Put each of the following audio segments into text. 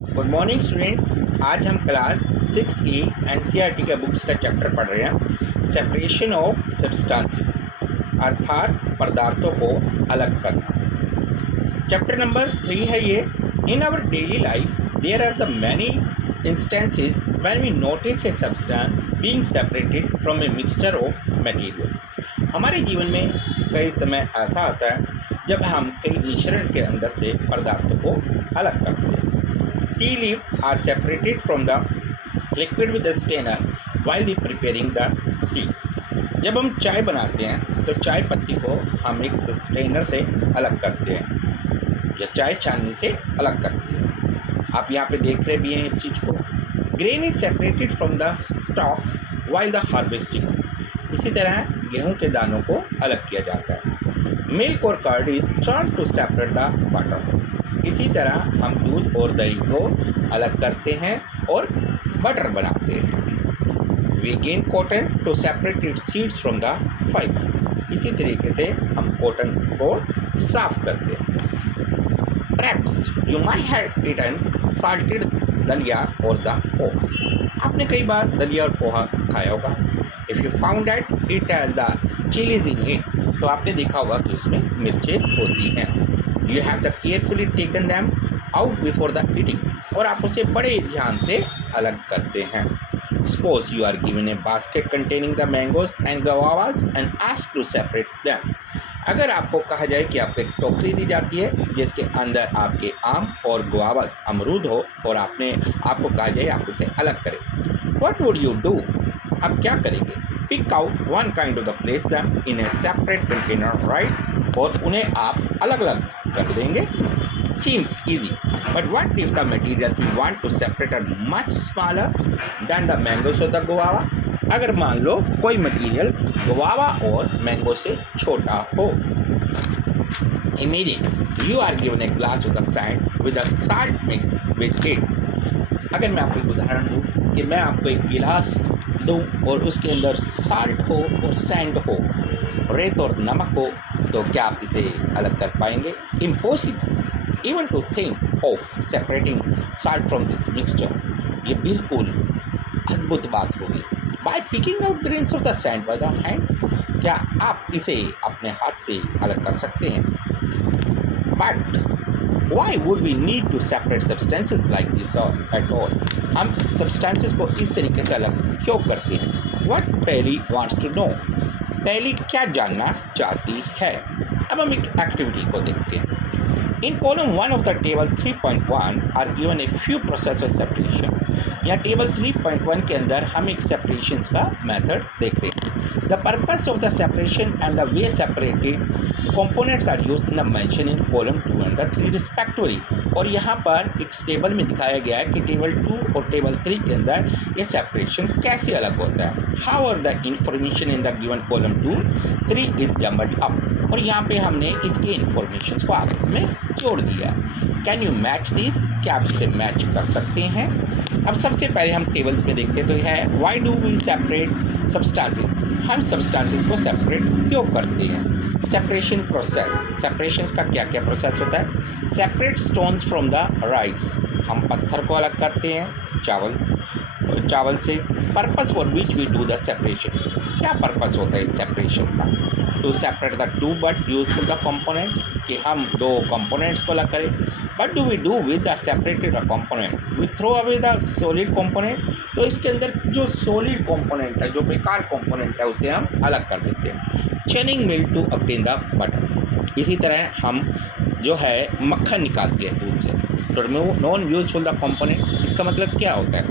Good morning students. आज हम class 6 की एनसीईआरटी के बुक्स का चैप्टर पढ़ रहे हैं, सेपरेशन ऑफ सब्सटेंसेस, अर्थात पदार्थों को अलग करना। चैप्टर नंबर 3 है ये। In our daily life there are the many instances when we notice a substance being separated from a mixture of materials. हमारे जीवन में कई समय ऐसा आता है जब हम कई मिश्रण के अंदर से पदार्थों को अलग करते हैं। Tea leaves are separated from the liquid with the strainer while the preparing the tea. जब हम चाय बनाते हैं तो चाय पत्ती को हम एक स्ट्रेनर से अलग करते हैं या चाय छाननी से अलग करते हैं। आप यहाँ पे देख रहे भी हैं इस चीज़ को। Grain is separated from the stocks while the harvesting. इसी तरह गेहूं के दानों को अलग किया जाता है। मिल्क और curd is turn to separate the butter. इसी तरह हम दूध और दही को अलग करते हैं और बटर बनाते हैं। We gain cotton to separate its seeds from the fibre. इसी तरीके से हम कॉटन को साफ करते हैं। Perhaps you might have eaten salted दलिया और द पोहा। आपने कई बार दलिया और पोहा खाया होगा। If you found that it has the chillies in it, तो आपने देखा होगा कि उसमें मिर्चें होती हैं। You have the carefully taken them out before the eating, और आप उसे बड़े ध्यान से अलग करते हैं। Suppose you are given a basket containing the mangoes and guavas and asked to separate them. अगर आपको कहा जाए कि आपको एक टोकरी दी जाती है जिसके अंदर आपके आम और गुआवास अमरूद हो और आपको कहा जाए आप उसे अलग करें, what would you do? आप क्या करेंगे? Pick out one kind of the place them in a separate container, right? और उन्हें आप अलग अलग कर देंगे। Seems easy, but what if the materials we want to separate are much smaller than the mangoes or the guava? अगर मान लो कोई मटेरियल गुआवा और मैंगो से छोटा हो। Imagine you are given a glass with a sand with a salt mixed with it. अगर मैं आपको एक उदाहरण दूँ कि मैं आपको एक गिलास दूँ और उसके अंदर साल्ट हो और सैंड हो, रेत और नमक हो, तो क्या आप इसे अलग कर पाएंगे? Impossible even to think of separating salt from this mixture. ये बिल्कुल अद्भुत बात होगी। By picking out grains of the sand by the hand, क्या आप इसे अपने हाथ से अलग कर सकते हैं? But why would we need to separate substances like this at all? हम सब्सटेंसेस को इस तरीके से अलग क्यों करते हैं? व्हाट पैली वांट्स टू नो। पैली क्या जानना चाहती है? अब हम एक एक्टिविटी को देखते हैं। In column 1 of the table 3.1 are given a few process of separation. यहाँ टेबल 3.1 के अंदर हम एक सेपरेशंस का मेथड देख रहे हैं। The purpose of the separation and the way separated components are used in the mention in column 2 and the 3 respectively. और यहाँ पर एक टेबल में दिखाया गया है कि टेबल 2 और टेबल 3 के अंदर ये सेपरेशन कैसे अलग होता है। However, the information in the given column 2, 3 is jumbled up. और यहाँ पे हमने इसके इंफॉर्मेशन को आपस में जोड़ दिया। Can you match this? क्या आप इसे मैच कर सकते हैं? अब सबसे पहले हम टेबल्स में देखते हैं, तो यह है why do we separate substances. हम सब्सटेंसेस को सेपरेट क्यों करते हैं? Separation process. सेपरेशंस का क्या क्या प्रोसेस होता है? Separate stones from the rice. हम पत्थर को अलग करते हैं चावल से। Purpose for which we do the separation. क्या पर्पस होता है इस सेपरेशन का? To separate the two but useful the component, कि हम दो कंपोनेंट्स को अलग करें। But do we do with the separated component? We throw away the solid component. तो इसके अंदर जो सॉलिड कंपोनेंट है, जो बेकार कंपोनेंट है, उसे हम अलग कर देते हैं। Churning milk to obtain the butter. इसी तरह हम जो है मक्खन निकालते हैं दूध से। तो remove non useful the component, इसका मतलब क्या होता है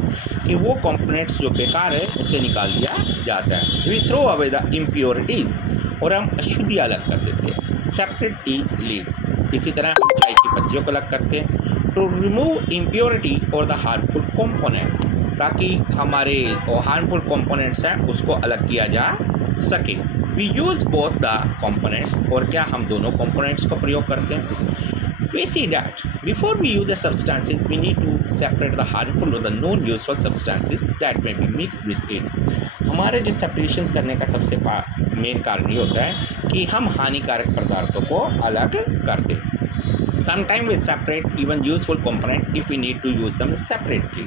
कि वो कंपोनेंट्स जो बेकार है उसे निकाल दिया जाता है। We throw away the impurities, और हम अशुद्धि अलग कर देते हैं। Separate tea leaves. इसी तरह हम चाय की पत्तियों को अलग करते हैं। टू रिमूव इम्प्योरिटी और द हार्मफुल कंपोनेंट्स, ताकि हमारे हार्मफुल कंपोनेंट्स हैं उसको अलग किया जा सके। We use both the components, और क्या हम दोनों कंपोनेंट्स को प्रयोग करते हैं? We see that before we use the substances, we need to separate the harmful or the non-useful substances that may be mixed with it. हमारे जो सेपरेशंस करने का सबसे मेन कारण ये होता है कि हम हानिकारक पदार्थों को अलग करते हैं। Sometime we separate even useful component if we need to use them separately.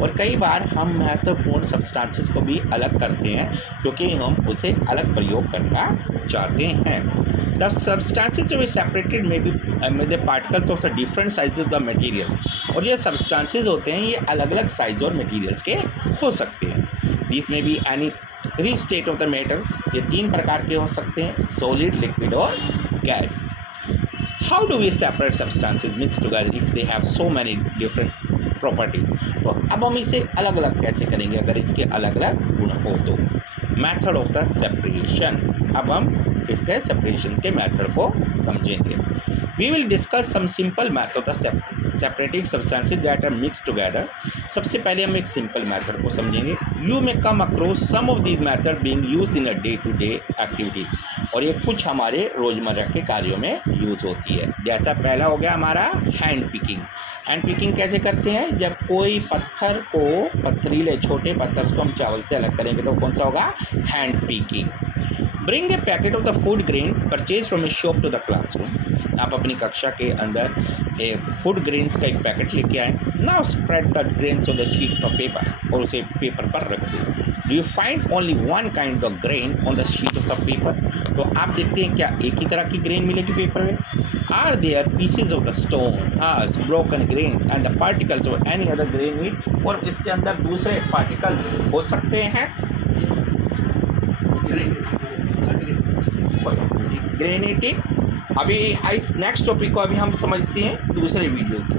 और कई बार हम महत्वपूर्ण सब्सटेंसेस को भी अलग करते हैं क्योंकि हम उसे अलग प्रयोग करना चाहते हैं। The substances we separated may be the particles of the different size of the material. और ये सब्सटेंसेस होते हैं ये अलग अलग साइज और मटेरियल्स के हो सकते हैं। This may be any three state of the metals, ये 3 प्रकार के हो सकते हैं, सॉलिड, लिक्विड और gas. How do we separate substances mix together if they have so many different property. तो अब हम इसे अलग अलग कैसे करेंगे अगर इसके अलग अलग गुण हो तो। मैथड ऑफ द सेपरेशन, अब हम इसके सेपरेशन के मेथड को समझेंगे। We will discuss some simple method of separating substances that are mix together. सबसे पहले हम एक सिंपल मेथड को समझेंगे। You may come across some of these method being used in a day to day activities, और ये कुछ हमारे रोजमर्रा के कार्यों में यूज होती है। जैसा पहला हो गया हमारा हैंड पिकिंग। हैंड पिकिंग कैसे करते हैं, जब कोई पत्थर को, पथरीले छोटे पत्थर को हम चावल से अलग करेंगे तो कौन सा होगा, hand picking. Bring a packet of the food grain purchase from a shop to the classroom. आप अपनी कक्षा के अंदर एक फूड ग्रेन्स का एक पैकेट लेके आए। Now spread the grains on the sheet of paper, और उसे पेपर पर रख दें। Do you find only one kind of grain on the sheet of the paper. तो आप देखते हैं क्या एक ही तरह की ग्रेन मिलेगी पेपर में। Are there pieces of the stone, hairs, broken grains and the particles of any other grain it, और इसके अंदर दूसरे पार्टिकल्स हो सकते हैं। ग्रेनिटिक। अभी इस नेक्स्ट टॉपिक को अभी हम समझते हैं दूसरे वीडियोज़ में।